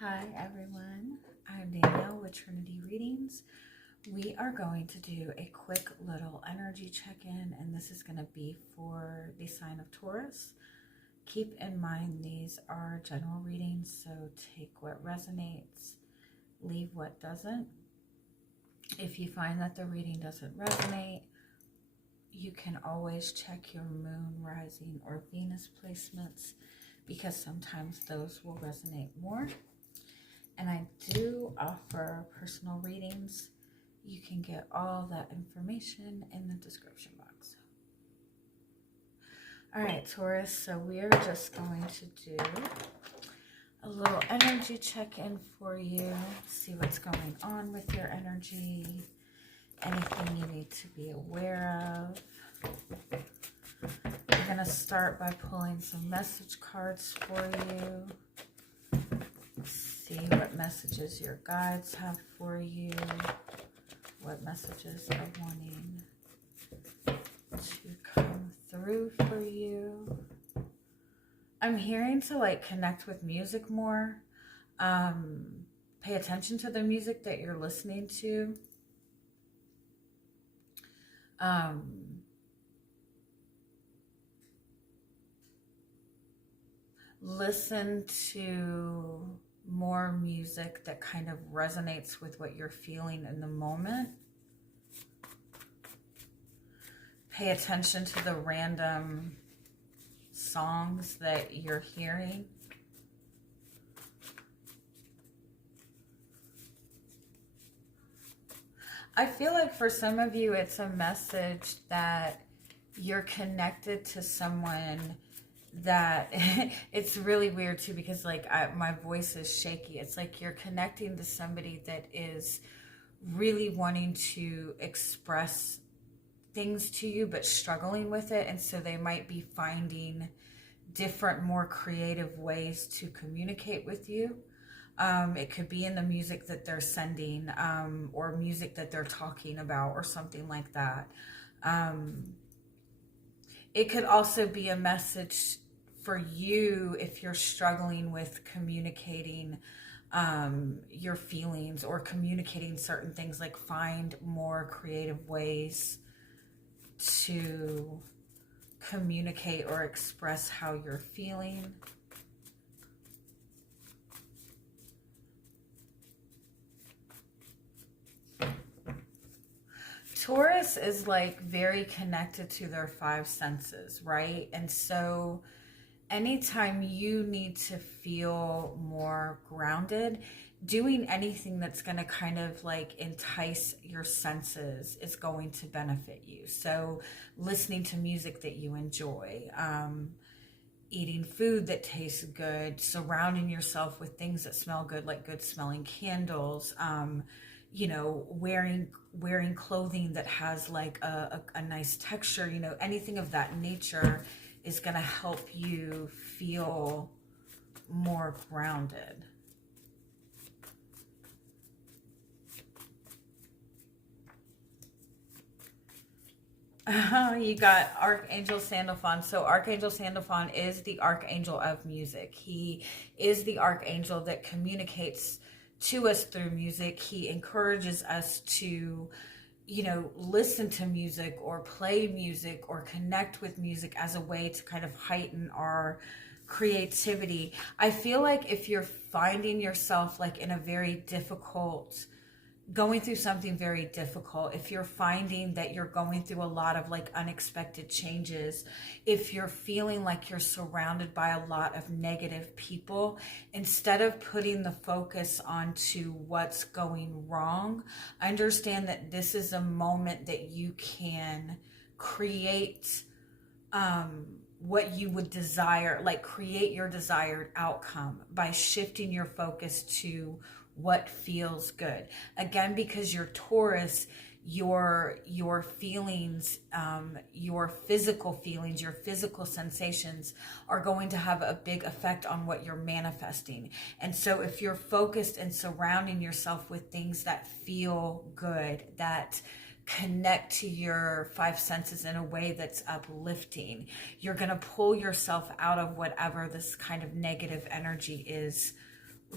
Hi everyone, I'm Danielle with Trinity Readings. We are going to do a quick little energy check-in, and this is going to be for the sign of Taurus. Keep in mind these are general readings, so take what resonates, leave what doesn't. If you find that the reading doesn't resonate, you can always check your moon, rising, or Venus placements, because sometimes those will resonate more. And I do offer personal readings. You can get all that information in the description box. All right, Taurus, so we're just going to do a little energy check-in for you. See what's going on with your energy. Anything you need to be aware of. We're going to start by pulling some message cards for you. See what messages your guides have for you, what messages are wanting to come through for you. I'm hearing to like connect with music more. Pay attention to the music that you're listening to. Listen to more music that kind of resonates with what you're feeling in the moment. Pay attention to the random songs that you're hearing. I feel like for some of you, it's a message that you're connected to someone that it's really weird too, because like my voice is shaky. It's like you're connecting to somebody that is really wanting to express things to you but struggling with it, and so they might be finding different, more creative ways to communicate with you. It could be in the music that they're sending, or music that they're talking about, or something like that. It could also be a message for you if you're struggling with communicating your feelings or communicating certain things. Like, find more creative ways to communicate or express how you're feeling. Taurus is like very connected to their five senses, right? And so anytime you need to feel more grounded, doing anything that's going to kind of like entice your senses is going to benefit you. So listening to music that you enjoy, eating food that tastes good, surrounding yourself with things that smell good, like good smelling candles, you know, wearing clothing that has like a nice texture, you know, anything of that nature is going to help you feel more grounded. You got Archangel Sandalphon. So Archangel Sandalphon is the archangel of music. He is the archangel that communicates to us through music. He encourages us to, you know, listen to music or play music or connect with music as a way to kind of heighten our creativity. I feel like if you're finding yourself like in a very difficult, going through something very difficult, if you're finding that you're going through a lot of like unexpected changes, if you're feeling like you're surrounded by a lot of negative people, instead of putting the focus onto what's going wrong, understand that this is a moment that you can create what you would desire, like create your desired outcome by shifting your focus to what feels good. Again, because you're Taurus, your feelings, your physical feelings, your physical sensations are going to have a big effect on what you're manifesting. And so if you're focused and surrounding yourself with things that feel good, that connect to your five senses in a way that's uplifting, you're going to pull yourself out of whatever this kind of negative energy is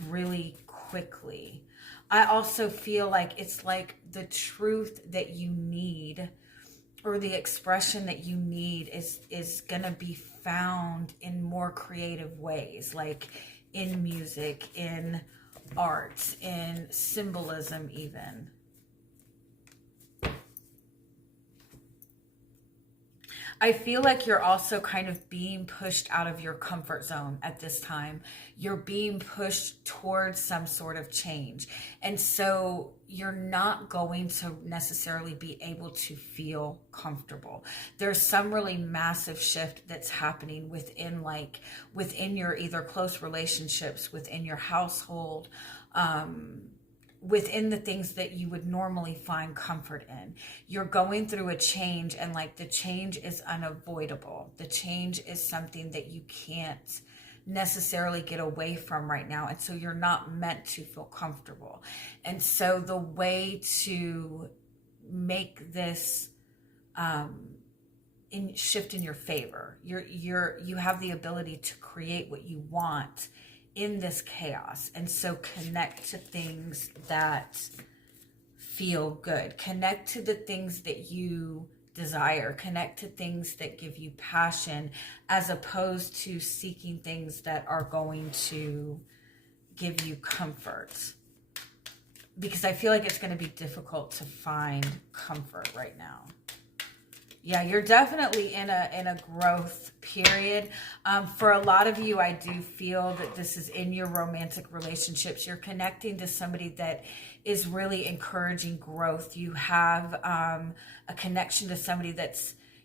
really quickly. I also feel like it's like the truth that you need, or the expression that you need, is gonna be found in more creative ways, like in music, in art, in symbolism even. I feel like you're also kind of being pushed out of your comfort zone at this time. You're being pushed towards some sort of change. And so you're not going to necessarily be able to feel comfortable. There's some really massive shift that's happening within your either close relationships, within your household, within the things that you would normally find comfort in. You're going through a change, and like the change is unavoidable. The change is something that you can't necessarily get away from right now. And so you're not meant to feel comfortable. And so the way to make this shift in your favor, you have the ability to create what you want in this chaos. And so connect to things that feel good. Connect to the things that you desire. Connect to things that give you passion, as opposed to seeking things that are going to give you comfort. Because I feel like it's going to be difficult to find comfort right now. Yeah, you're definitely in a growth period. For a lot of you, I do feel that this is in your romantic relationships. You're connecting to somebody that is really encouraging growth. You have a connection to somebody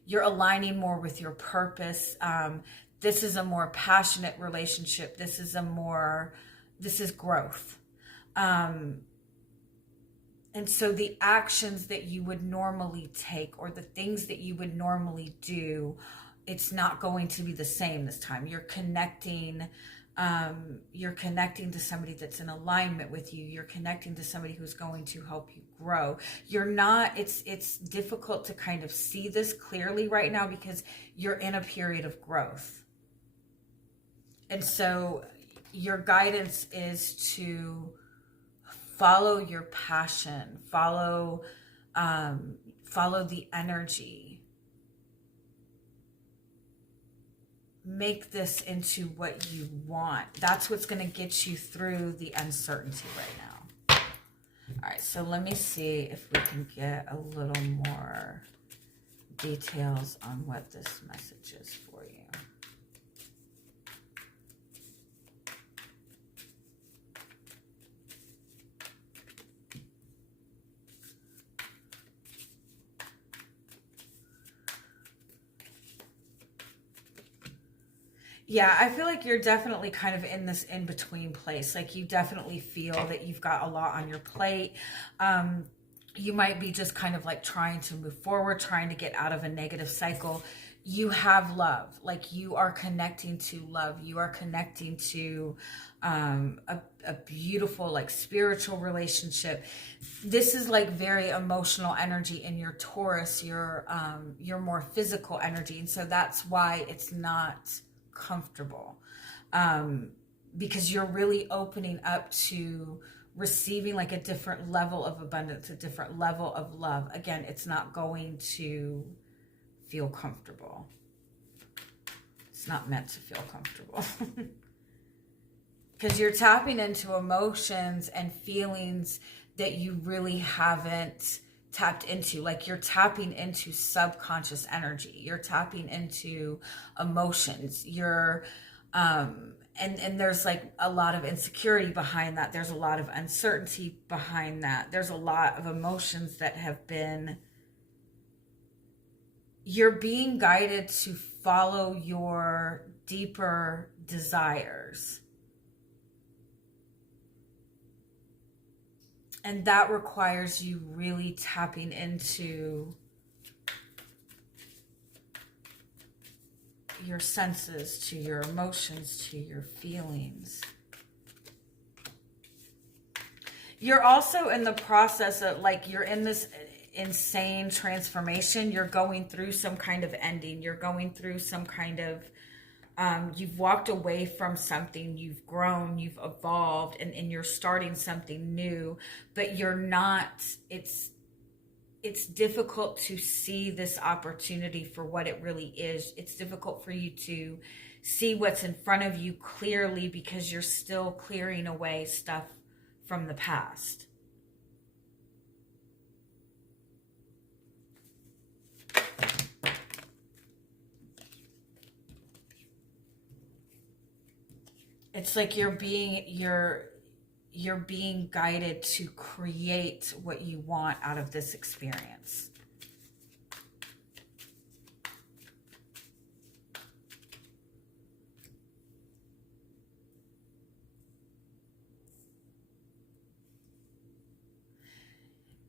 you're aligning more with your purpose. This is a more passionate relationship. This is growth. And so the actions that you would normally take, or the things that you would normally do, it's not going to be the same this time. You're connecting to somebody that's in alignment with you. You're connecting to somebody who's going to help you grow. It's difficult to kind of see this clearly right now because you're in a period of growth. And so your guidance is to follow your passion, follow the energy. Make this into what you want. That's what's going to get you through the uncertainty right now. All right, so let me see if we can get a little more details on what this message is for you. Yeah, I feel like you're definitely kind of in this in-between place. Like you definitely feel that you've got a lot on your plate. You might be just kind of like trying to move forward, trying to get out of a negative cycle. You have love. Like you are connecting to love. You are connecting to a beautiful, like spiritual relationship. This is like very emotional energy in your Taurus, your more physical energy. And so that's why it's not comfortable, because you're really opening up to receiving like a different level of abundance, a different level of love. Again, it's not going to feel comfortable. It's not meant to feel comfortable. Because you're tapping into emotions and feelings that you really haven't tapped into. Like you're tapping into subconscious energy. You're tapping into emotions. You're and there's like a lot of insecurity behind that. There's a lot of uncertainty behind that. There's a lot of emotions that have been, you're being guided to follow your deeper desires. And that requires you really tapping into your senses, to your emotions, to your feelings. You're also in the process of, like, you're in this insane transformation. You're going through some kind of ending. You're going through some kind of You've walked away from something, you've grown, you've evolved, and you're starting something new, but you're not, it's difficult to see this opportunity for what it really is. It's difficult for you to see what's in front of you clearly because you're still clearing away stuff from the past. It's like you're being guided to create what you want out of this experience.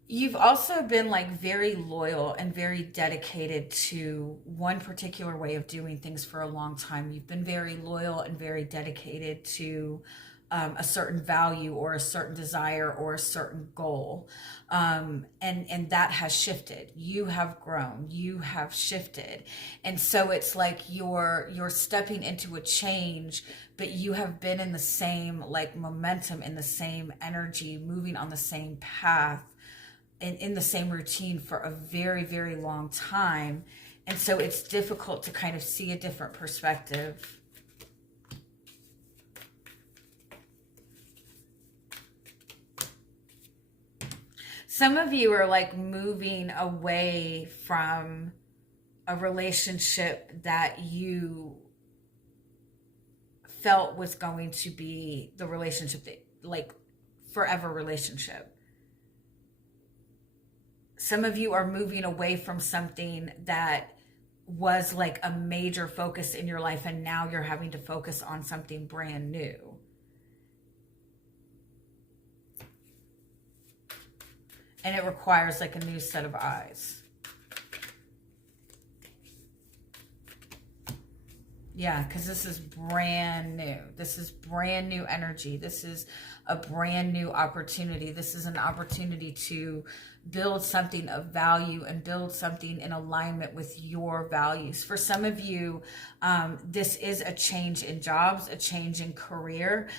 You've also been like very loyal and very dedicated to one particular way of doing things for a long time. You've been very loyal and very dedicated to a certain value or a certain desire or a certain goal. And that has shifted. You have grown, you have shifted. And so it's like you're stepping into a change, but you have been in the same like momentum, in the same energy, moving on the same path, in the same routine for a very, very long time. And so it's difficult to kind of see a different perspective. Some of you are like moving away from a relationship that you felt was going to be the relationship that like forever relationship. Some of you are moving away from something that was like a major focus in your life, and now you're having to focus on something brand new. And it requires like a new set of eyes. Yeah, because this is brand new. This is brand new energy. This is a brand new opportunity. This is an opportunity to build something of value and build something in alignment with your values. For some of you, this is a change in jobs, a change in career.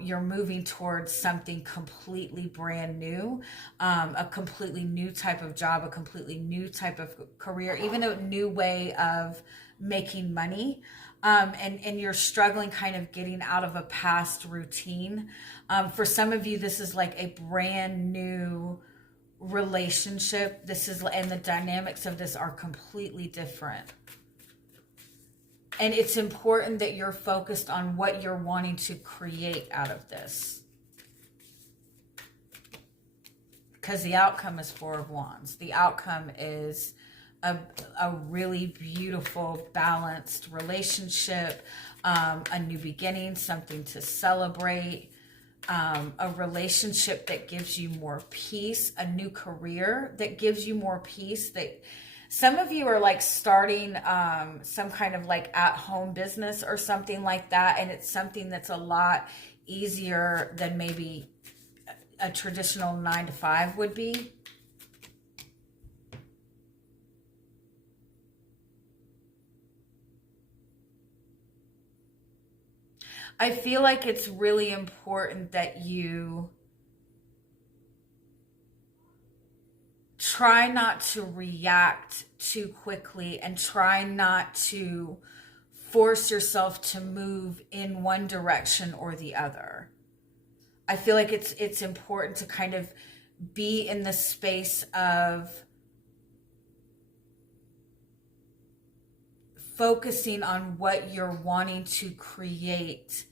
You're moving towards something completely brand new, a completely new type of job, a completely new type of career, even a new way of making money. And you're struggling kind of getting out of a past routine. For some of you, this is like a brand new relationship. And the dynamics of this are completely different. And it's important that you're focused on what you're wanting to create out of this. Because the outcome is Four of Wands. The outcome is a really beautiful, balanced relationship, a new beginning, something to celebrate, a relationship that gives you more peace, a new career that gives you more peace. That some of you are like starting some kind of like at-home business or something like that, and it's something that's a lot easier than maybe a traditional 9-to-5 would be. I feel like it's really important that you try not to react too quickly and try not to force yourself to move in one direction or the other. I feel like it's important to kind of be in the space of focusing on what you're wanting to create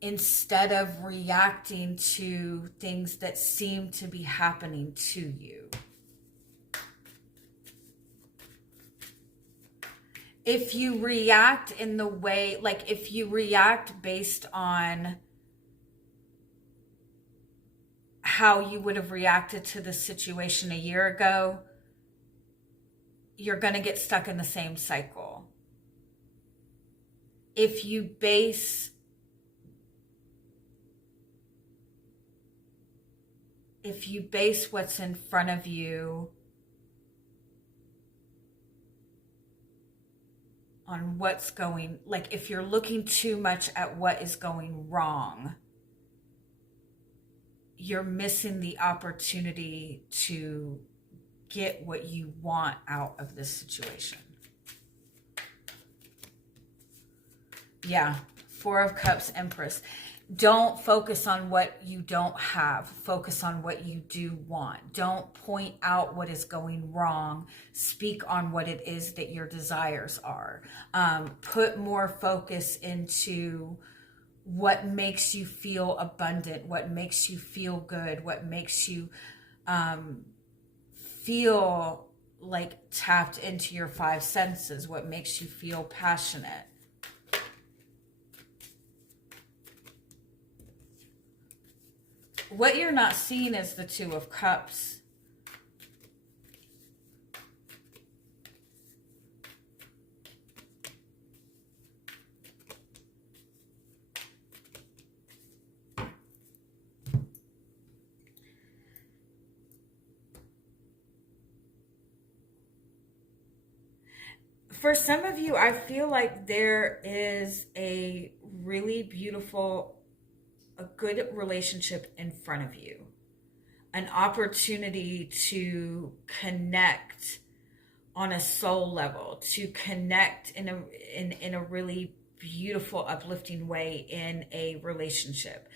instead of reacting to things that seem to be happening to you. If you react in the way, like if you react based on how you would have reacted to the situation a year ago, you're going to get stuck in the same cycle. If you base what's in front of you on what's going, like if you're looking too much at what is going wrong, you're missing the opportunity to get what you want out of this situation. Yeah, Four of Cups, Empress. Don't focus on what you don't have. Focus on what you do want. Don't point out what is going wrong. Speak on what it is that your desires are. Put more focus into what makes you feel abundant, what makes you feel good, what makes you feel like tapped into your five senses, what makes you feel passionate. What you're not seeing is the Two of Cups. For some of you, I feel like there is a really beautiful, a good relationship in front of you. An opportunity to connect on a soul level, to connect in a really beautiful, uplifting way in a relationship.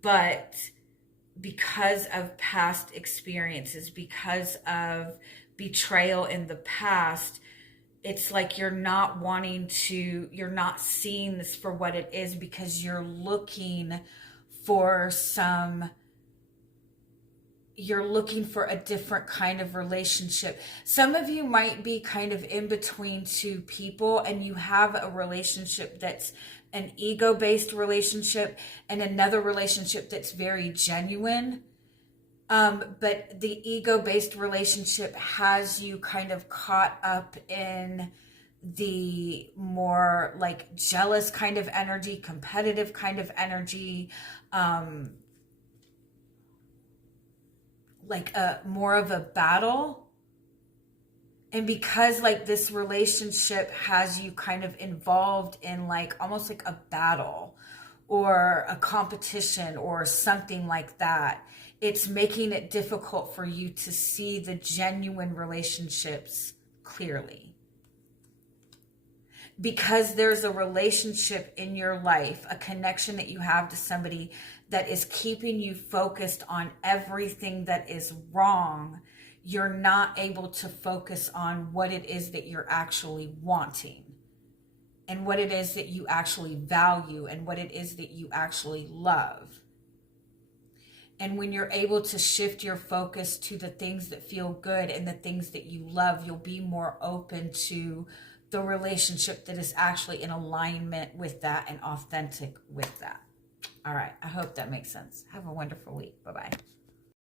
But because of past experiences, because of betrayal in the past, it's like you're not seeing this for what it is, because you're looking for a different kind of relationship. Some of you might be kind of in between two people, and you have a relationship that's an ego-based relationship and another relationship that's very genuine. But the ego-based relationship has you kind of caught up in the more like jealous kind of energy, competitive kind of energy, like more of a battle. And because like this relationship has you kind of involved in like almost like a battle or a competition or something like that, it's making it difficult for you to see the genuine relationships clearly. Because there's a relationship in your life, a connection that you have to somebody that is keeping you focused on everything that is wrong, you're not able to focus on what it is that you're actually wanting and what it is that you actually value and what it is that you actually love. And when you're able to shift your focus to the things that feel good and the things that you love, you'll be more open to the relationship that is actually in alignment with that and authentic with that. All right. I hope that makes sense. Have a wonderful week. Bye-bye.